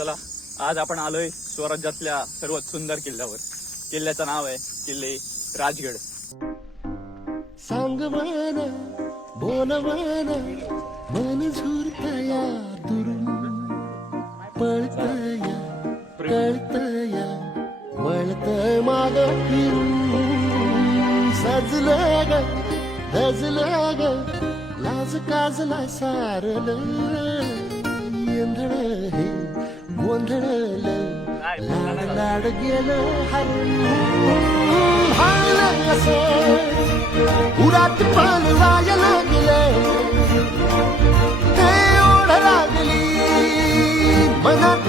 चला आज आपण आलोय स्वराज्यातल्या सर्वात सुंदर किल्ल्यावर. किल्ल्याचं नाव आहे किल्ले राजगड. सांग मला बोल मला मन झुरतया दुरून पळतया कळतया वळत माग फिरून सजलं ग धजलं ग लाज काजला सारलं येंधळ हे गोंधळलं लाड गेलं हरून हायलं असं उरात पण जायला गेलं ते ओढ लागली मनात